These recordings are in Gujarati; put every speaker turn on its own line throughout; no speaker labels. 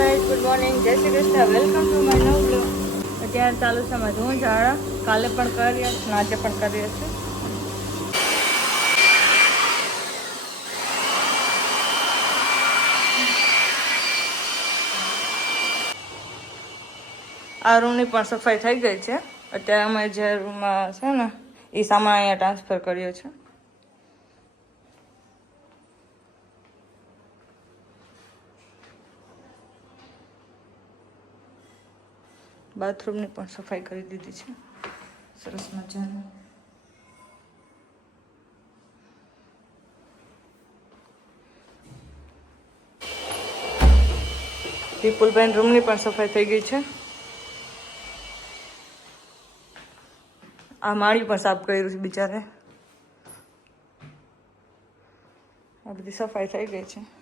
Guys good morning Jai Shri Krishna. Welcome to my નવ બ્લોગ અત્યારે ચાલુ છે અમારે હું ઝાડા. કાલે પણ કરીએ આજે પણ કરીએ છીએ આ રૂમની પણ સફાઈ થઈ ગઈ છે. અત્યારે અમે જે રૂમમાં છે ને એ સામાન અહીંયા ટ્રાન્સફર કર્યો છે. બાથરૂમની પણ સફાઈ કરી દીધી છે. સરસ મજાનું. વિપુલબેન રૂમની પણ સફાઈ થઈ ગઈ છે. આ માળી પણ સાફ કર્યું છે બિચારે. આ બધી સફાઈ થઈ ગઈ છે.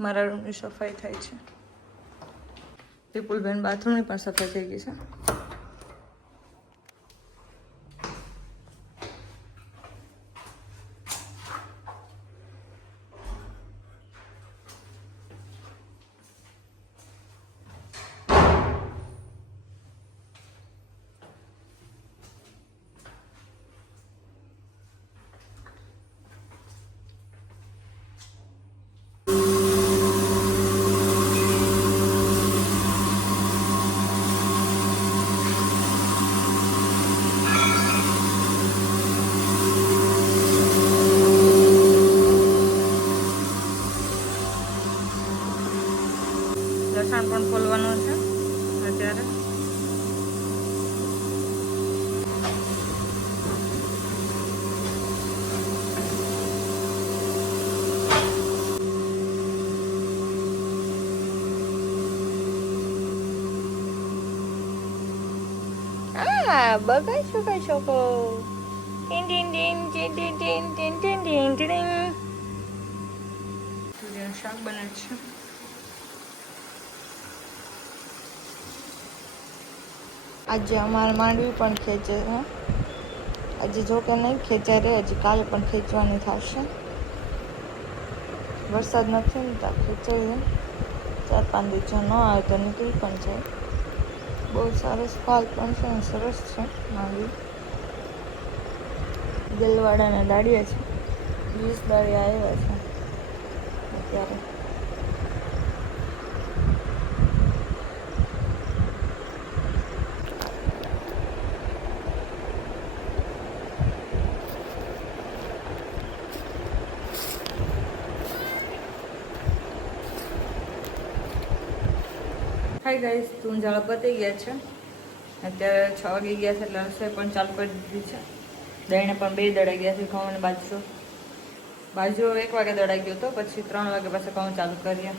મારા રૂમની સફાઈ થાય છે. વિપુલબેન બાથરૂમની પણ સફાઈ થઈ ગઈ છે. લસણ પણ ખોલવાનું છે અત્યારે આ બગાઈ શકાય શકો tin tin tin tin tin tin tin tin tin tin tin શાક બને આજે અમારે માંડવી પણ ખેંચે છે. આજે જો કે નહીં ખેંચાય રહે, હજી કાલે પણ ખેંચવાની થશે. વરસાદ નથી ને તો ખેંચાય છે. ચાર પાંચ દિવસ ન આવે તો નીકળી પણ જાય. બહુ સરસ ફાલ પણ છે ને, સરસ છે માંડવી. ગલવાડાના દાડિયા છે. વીસ દાડિયા આવ્યા છે અત્યારે. હાય તું જાળા પતી ગયા છે. અત્યારે છ વાગી ગયા છે એટલે રસોઈ પણ ચાલુ કરી દીધી છે. દહીંને પણ બે દડાઈ ગયા છે, ઘઉં અને બાજરો. બાજરો એક વાગે દડાઈ ગયો હતો, પછી ત્રણ વાગે પાછા ઘઉં ચાલુ કર્યા.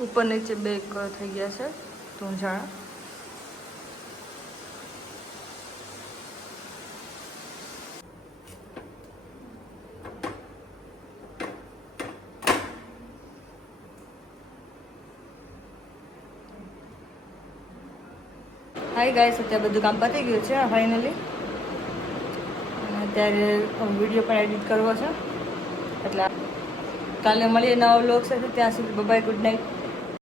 ઉપર નીચે બે થઈ ગયા છે, તું હાય ગાઈસ અત્યારે બધું કામ પતી ગયું છે ફાઇનલી અત્યારે વીડિયો પણ એડિટ કરવો છે. એટલે કાલે મળીએ નવા વ્લોગ સાથે, ત્યાં સુધી બાય ગુડ નાઇટ